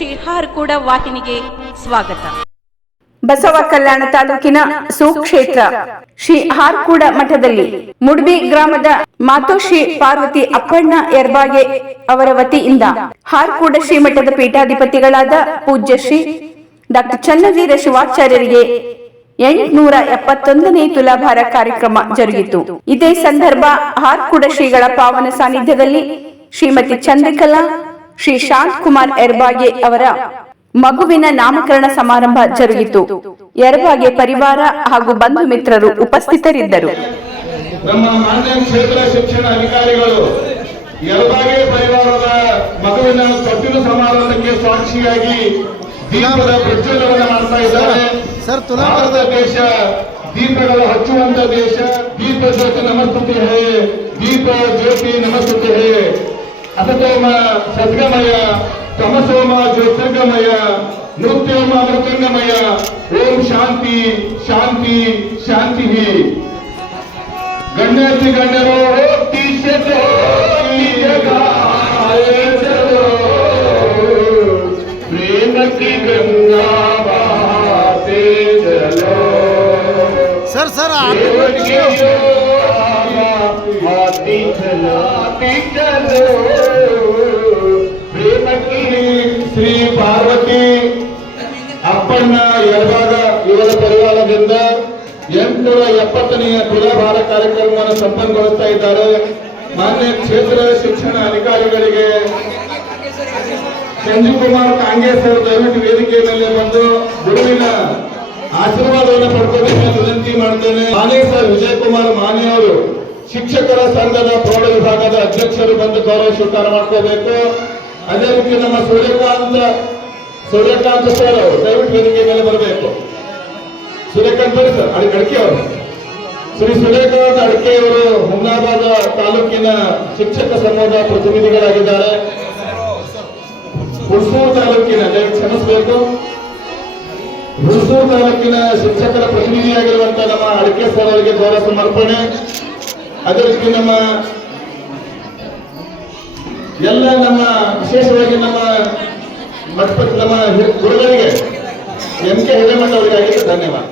ಶ್ರೀ ಹಾರ್ಕೂಡ ವಾಹಿನಿಗೆ ಸ್ವಾಗತ. ಬಸವ ಕಲ್ಯಾಣ ತಾಲೂಕಿನ ಸುಕ್ಷೇತ್ರ ಶ್ರೀ ಹಾರ್ಕೂಡ ಮಠದಲ್ಲಿ ಮುಡ್ಬಿ ಗ್ರಾಮದ ಮಾತೋಶ್ರೀ ಪಾರ್ವತಿ ಅಪ್ಪಣ್ಣ ಯರ್ಬಾಗೆ ಅವರ ವತಿಯಿಂದ ಹಾರ್ಕೂಡ ಶ್ರೀಮಠದ ಪೀಠಾಧಿಪತಿಗಳಾದ ಪೂಜ್ಯ ಶ್ರೀ ಡಾಕ್ಟರ್ ಚನ್ನವೀರ ಶಿವಾಚಾರ್ಯರಿಗೆ 871ನೇ ತುಲಾಭಾರ ಕಾರ್ಯಕ್ರಮ ಜರುಗಿತು. ಇದೇ ಸಂದರ್ಭ ಹಾರ್ಕೂಡ ಶ್ರೀಗಳ ಪಾವನ ಸಾನ್ನಿಧ್ಯದಲ್ಲಿ ಶ್ರೀಮತಿ ಚಂದ್ರಕಲಾ ಶ್ರೀ ಶಾಂತ್ ಕುಮಾರ್ ಯರ್ಬಾಗೆ ಅವರ ಮಗುವಿನ ನಾಮಕರಣ ಸಮಾರಂಭ ಜರುಗಿತು. ಯರ್ಬಾಗೆ ಪರಿವಾರ ಹಾಗೂ ಬಂಧು ಮಿತ್ರರು ಉಪಸ್ಥಿತರಿದ್ದರು. ನಮ್ಮ ಮಾನ್ಯ ಕ್ಷೇತ್ರ ಶಿಕ್ಷಣ ಅಧಿಕಾರಿಗಳು ಯರ್ಬಾಗೆ ಪರಿವಾರದ ಮಗುವಿನ ತೊಟ್ಟಿಲು ಸಮಾರಂಭಕ್ಕೆ ಸಾಕ್ಷಿಯಾಗಿ ದೀಪದ ಪ್ರಜ್ವಲವನ್ನು ಮಾಡ್ತಾ ಇದ್ದಾರೆ. ಭಾರತ ದೇಶ ದೀಪಗಳು ಹಚ್ಚುವಂತ ದೇಶ. ದೀಪ ಜ್ಯೋತಿ ನಮಸ್ತುತೆ ಹೇ, ದೀಪ ಜ್ಯೋತಿ ನಮಸ್ತುತೆ ಹೇ. ಅಸತೋಮ ಸದ್ಗಮಯ, ತಮಸೋಮ ಜ್ಯೋತಿರ್ಗಮಯ, ನೃತ್ಯೋಮ ಮೃತ್ಯುಂಗಮಯ. ಓಂ ಶಾಂತಿ ಶಾಂತಿ ಶಾಂತಿ. ಗಣ್ಯಾತಿ ಗಣ್ಯರು प्रेम की गंगा बहाते चलो. सर आती चलो प्रेम की ಶ್ರೀ ಪಾರ್ವತಿ ಅಪ್ಪಣ್ಣ ಯರ್ಬಾಗ ಇವರ ಪರಿವಾರದಿಂದ 870ನೇ ತುಲಾಭಾರ ಕಾರ್ಯಕ್ರಮವನ್ನು ಸಂಪನ್ನಗೊಳಿಸ್ತಾ ಇದ್ದಾರೆ. ಮಾನ್ಯ ಕ್ಷೇತ್ರ ಶಿಕ್ಷಣ ಅಧಿಕಾರಿಗಳಿಗೆ ಸಂಜೀವ್ ಕುಮಾರ್ ಕಾಂಗ್ರೆಸ್ ಅವರು ದಯವಿಟ್ಟು ವೇದಿಕೆ ಮೇಲೆ ಬಂದು ಗುರುವಿನ ಆಶೀರ್ವಾದವನ್ನು ಪಡ್ಕೋಬೇಕೆಂದು ವಿನಂತಿ ಮಾಡ್ತೇನೆ. ಮಾನ್ಯ ಸರ್ ವಿಜಯ್ ಕುಮಾರ್ ಮಾನೆ ಅವರು ಶಿಕ್ಷಕರ ಸಂಘದ ಪ್ರೌಢ ವಿಭಾಗದ ಅಧ್ಯಕ್ಷರು ಬಂದು ಗೌರವ ಸ್ವೀಕಾರ ಮಾಡ್ಕೋಬೇಕು. ಅದೇ ರೀತಿ ನಮ್ಮ ಸೂರ್ಯಕಾಂತ್ ಸರ್ ಅವರು ದಯವಿಟ್ಟು ವೇದಿಕೆ ಮೇಲೆ ಬರಬೇಕು. ಸೂರ್ಯಕಾಂತ್ ಬರಿ ಸರ್ ಅಡಕೆ ಅವರು, ಶ್ರೀ ಸೂರ್ಯಕಾಂತ್ ಅಡಕೆ ಅವರು ಹುಮ್ನಾಬಾದ್ ತಾಲೂಕಿನ ಶಿಕ್ಷಕ ಸಮೂಹದ ಪ್ರತಿನಿಧಿಗಳಾಗಿದ್ದಾರೆ. ಹುಣಸೂರು ತಾಲೂಕಿನ ಕ್ಷಮಿಸಬೇಕು, ಹುಣಸೂರು ತಾಲೂಕಿನ ಶಿಕ್ಷಕರ ಪ್ರತಿನಿಧಿಯಾಗಿರುವಂತಹ ನಮ್ಮ ಅಡಕೆ ಸರ್ ಅವರಿಗೆ ಗೌರವ ಸಮರ್ಪಣೆ. ಅದೇ ರೀತಿ ನಮ್ಮ ಎಲ್ಲ ವಿಶೇಷವಾಗಿ ನಮ್ಮ ಗುರುಗಳಿಗೆ ಎಂ ಕೆ ಹಿರೇಮಠ ಅವರಿಗೆ ಧನ್ಯವಾದ.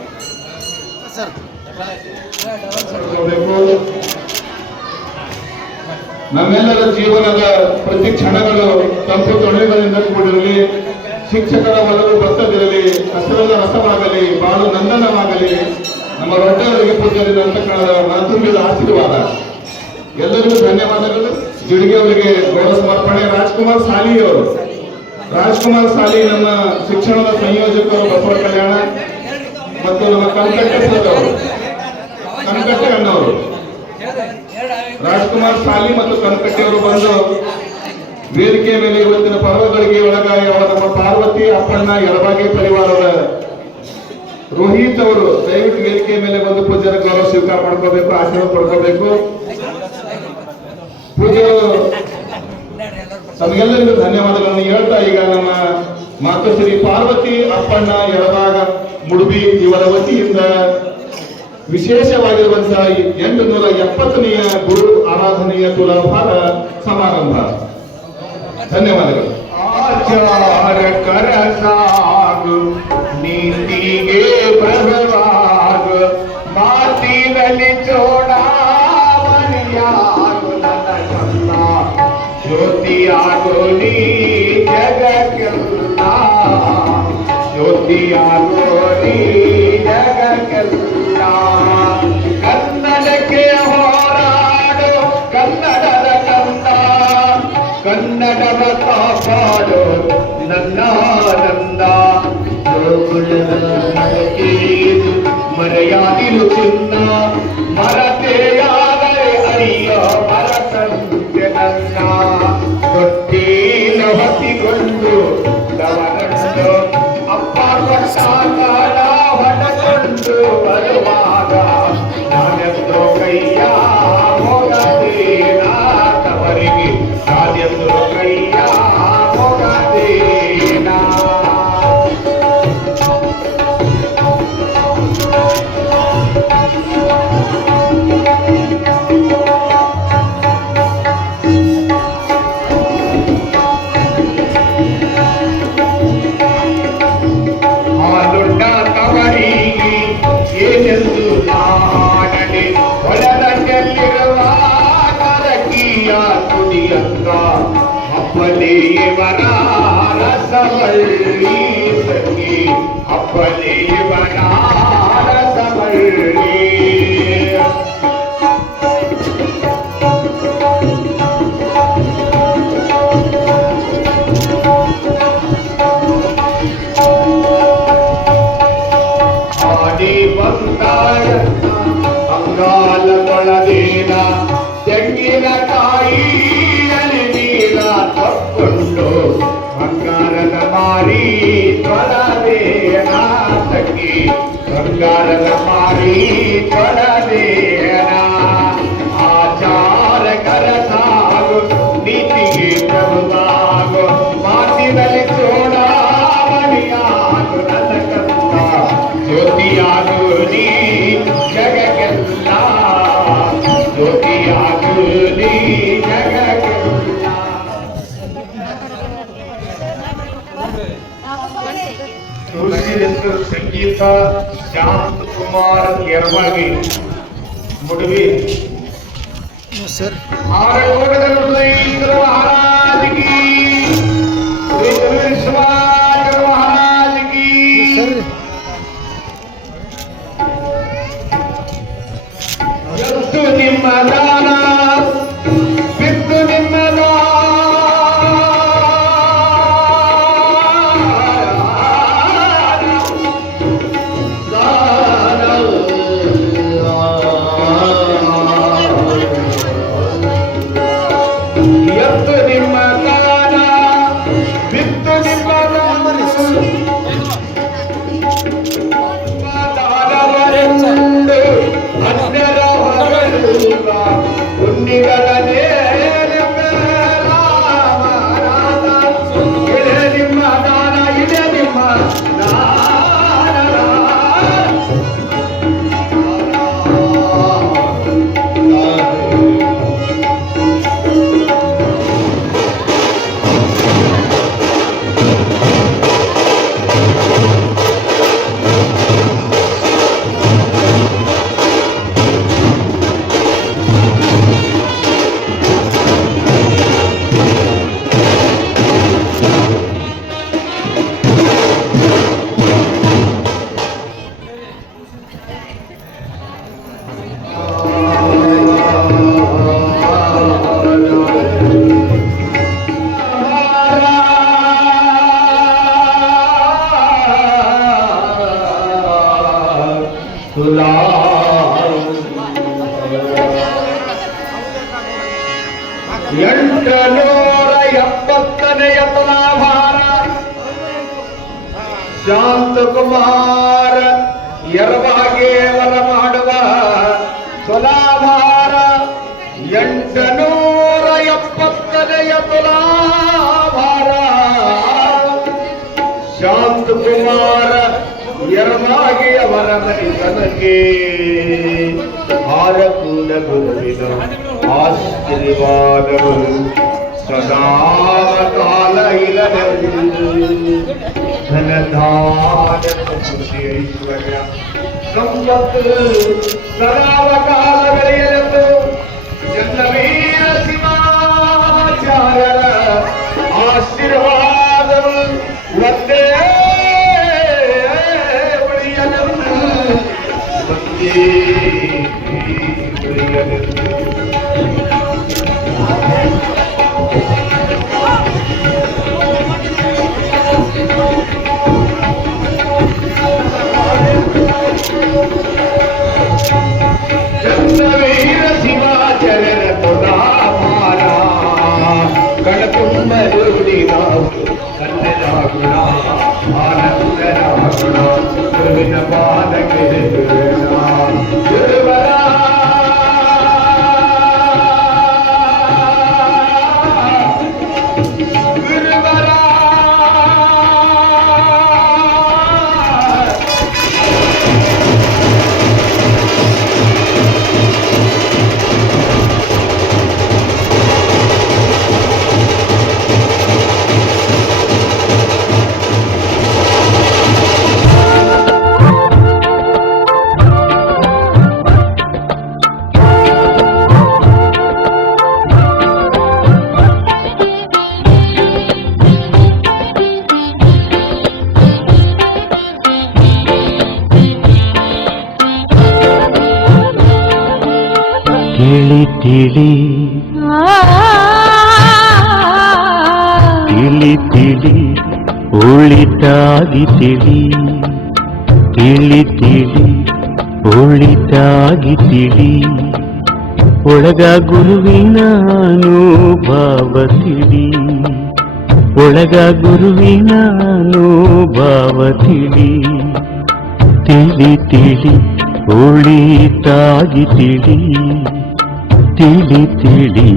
ನಮ್ಮೆಲ್ಲರ ಜೀವನದ ಪ್ರತಿ ಕ್ಷಣಗಳು ತಂಪು ತೊಳೆಗಳಿಂದ ಕೂಡಿರಲಿ. ಶಿಕ್ಷಕರ ಒಲವು ಬರ್ತದಿರಲಿ, ಕಸರದ ರಸವಾಗಲಿ, ಬಾಳು ನಂದನವಾಗಲಿ. ನಮ್ಮ ದೊಡ್ಡವರಿಗೆ ಪೂಜೆಯಿಂದ ಅಂತಕ್ಕಂಥ ಮನತುಂಬಿದ ಆಶೀರ್ವಾದ. ಎಲ್ಲರಿಗೂ ಧನ್ಯವಾದಗಳು. ಜಿಡಿಗೆ ಅವರಿಗೆ ಗೌರವ ಸಮರ್ಪಣೆ. ರಾಜ್ಕುಮಾರ್ ಸಾಲಿ ನಮ್ಮ ಶಿಕ್ಷಣದ ಸಂಯೋಜಕರು ಬಸವ ಕಲ್ಯಾಣ ಮತ್ತು ನಮ್ಮ ಕನಕಟ್ಟೆ ಅಣ್ಣವರು ರಾಜ್ಕುಮಾರ್ ಸಾಲಿ ಮತ್ತು ಕನಕಟ್ಟೆ ಅವರು ಬಂದು ವೇದಿಕೆ ಮೇಲೆ ಇವತ್ತಿನ ಪರ್ವಗಳಿಗೆ ಒಳಗಾಗಿ ಅವರ ನಮ್ಮ ಪಾರ್ವತಿ ಅಪ್ಪಣ್ಣ ಯರ್ಬಾಗೆ ಪರಿವಾರದ ರೋಹಿತ್ ಅವರು ದಯವಿಟ್ಟು ವೇದಿಕೆ ಮೇಲೆ ಬಂದು ಪೂಜೆಯ ಗೌರವ ಸ್ವೀಕಾರ ಮಾಡ್ಕೋಬೇಕು, ಆಶೀರ್ವಾದ ಪಡ್ಕೋಬೇಕು. ಪೂಜೆಗಳು ತಮಗೆಲ್ಲರಿಗೂ ಧನ್ಯವಾದಗಳನ್ನು ಹೇಳ್ತಾ ಈಗ ನಮ್ಮ ಮಾತೋಶ್ರೀ ಪಾರ್ವತಿ ಅಪ್ಪಣ್ಣ ಯರ್ಬಾಗ ಮುಡುಬಿ ಇವರ ವತಿಯಿಂದ ವಿಶೇಷವಾಗಿರುವಂತಹ 870ನೇ ಗುರು ಆರಾಧನೆಯ ತುಲಾಭಾರ ಸಮಾರಂಭ. ಧನ್ಯವಾದಗಳು. ಆಚಾರ ಕರಸಾಗ ನೀತಿಗೆ ಪ್ರಭವಾಗ ಮಾತಿನಲ್ಲಿ ಚೋಡಾವಣಿಯಾಗು ನನ್ನ ಕನ್ನ ಜ್ಯೋತಿಯಾಗು ನೀ ಜಗಕ್ಕೆಲ್ಲ ಜ್ಯೋತಿಯಾಗು ನೀ ಜಗಕ್ಕೆಲ್ಲ ಕನ್ನಡಕ್ಕೆ ಹೋರಾಡು ಕನ್ನಡದ ಕಂದ ಕನ್ನಡದ ಕಾಪಾಡು ನನ್ನಾನಂದ ಮರೆಯಾದಿಲು ಚಿನ್ನ ಮರತೆಯಾದರೆ ಅಯ್ಯೋ ಮರತಂತೆ ನನ್ನ ತೊಟ್ಟಿಲ ಹೊತ್ತಿಕೊಂಡು ದವನಂದು ಅಪ್ಪ ಕೊಟ್ಟಾಗ ಹೊಡೆಕೊಂಡು ಬರುವಾಗ ನಾನೆಂದು ಕೈಯ ಹೋಗದೇನ ತವರಿಗೆ ನಾನೆಂದು ಕೈಯ ಹೋಗದೇನ. ಇವರ ರಸವಳ್ಳಿ ತಂಗಿ ಅಪ್ಪನೇ ಇವರ ರಸವಳ್ಳಿ ಆಡಿ ಬಂದಾಳ ಅಂಗಾಲದೊಳದೇನ ತೆಂಗಿನಕಾಯಿ ನೀರ ತಕ್ಕೊಂಡು ಬಂಗಾರದ ಮಾರಿ ತೊಳದೇನ ತಂಗಿ ಬಂಗಾರದ ಮಾರಿ ತೊಳದೇನ ಆಚಾರಕರ ಸಾಗು ನೀತಿಗೆ ಪ್ರಭುವಾಗು ಮಾತಿನಲ್ಲಿ ಚೋಡಾವಣಿಯಾಗು ನನ್ನ ಕಂದ ಜ್ಯೋತಿಯಾಗು ನೀ ಜಗಕ್ಕೆಲ್ಲ ಜ್ಯೋತಿಯಾಗು ನೀ ಜಗಕ್ಕೆಲ್ಲ ತುಳಸಿ ಸಂಗೀತ ಶಾಂತ್ ಕುಮಾರ್ ಯರ್ವಾಗಿ ಮುಡುವಿ ಸರ್ ಆರೋಗ್ಯದಲ್ಲಿ ರೈತರ ಮಹಾರಾಜಗಿ ಸಮಾಜ ಮಹಾರಾಜಗಿ ಸರ್ ಎತ್ತು ನಿಮ್ಮ ದಾನ ಬಿತ್ತು ನಿಮ್ಮ ಎತ್ತು ನಿಮ್ಮ ದಾನ ಬಿತ್ತು ನಿಮ್ಮ ದಾನವರೆಂದು ಅನ್ಯರ ಹೊರಡುವ ಪುಣ್ಯಗಳ ಇದೆ ನಿಮ್ಮ ದಾನ ಇದೆ ನಿಮ್ಮ ಎಂಟುನೂರ 70ನೇಯ ತುಲಾಭಾರ ಶಾಂತಕುಮಾರ ಎರವಾಗೇವರ ಮಾಡುವ ತುಲಾಭಾರ 870ನೇಯ ತುಲಾಭಾರ ಶಾಂತಕುಮಾರ ಎರವಾಗಿ ಅವರ ಮನಿತನಕ್ಕೆ ಆರಕೂಲ ಗುರುವಿನ ಆಶೀರ್ವಾದಗಳು ಸದಾ ಕಾಲ ಇರಲೆಂದು ಧನಧಾನ ಸಮೃದ್ಧಿ ಐಶ್ವರ್ಯ ಸಂಪತ್ತು ಸದಾ ಕಾಲ ಬೆಳೆಯಲೆಂದು ಜನ್ನವೀರ ಶಿವಾಚಾರ್ಯರ ಆಶೀರ್ವಾದಗಳು ಒಂದೇ ಉಳಿಯಲೆಂದು ಒಂದೇ ಉಳಿಯಲೆಂದು ಜನ್ನವೀರ ತಿಳಿ ತಿಳಿ ತಿಳಿ ಒಳಿತಾಗಿ ತಿಳಿ ತಿಳಿ ತಿಳಿ ಒಳಿತಾಗಿ ತಿಳಿ ಒಳಗ ಗುರುವಿನ ಅನುಭವ ತಿಳಿ ಒಳಗ ಗುರುವಿನ ಅನುಭವ ತಿಳಿ ತಿಳಿ ತಿಳಿ ಒಳಿತಾಗಿ ತಿಳಿ ತಿಳಿ ತಿಳಿ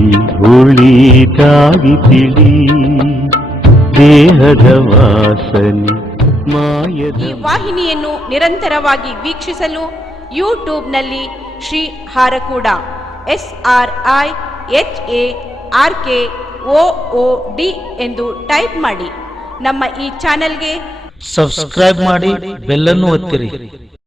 ಒಳಿತಾಗಿ ತಿಳಿ ದೇಹದ ವಾಸನೆ ಮಾಯದ ಈ ವಾಹಿನಿಯನ್ನು ನಿರಂತರವಾಗಿ ವೀಕ್ಷಿಸಲು ಯೂಟ್ಯೂಬ್ನಲ್ಲಿ ಶ್ರೀ ಹಾರಕೂಡ SRIHARKOOD ಎಂದು ಟೈಪ್ ಮಾಡಿ. ನಮ್ಮ ಈ ಚಾನೆಲ್ಗೆ ಸಬ್ಸ್ಕ್ರೈಬ್ ಮಾಡಿ, ಬೆಲ್ಲನ್ನು ಒತ್ತಿರಿ.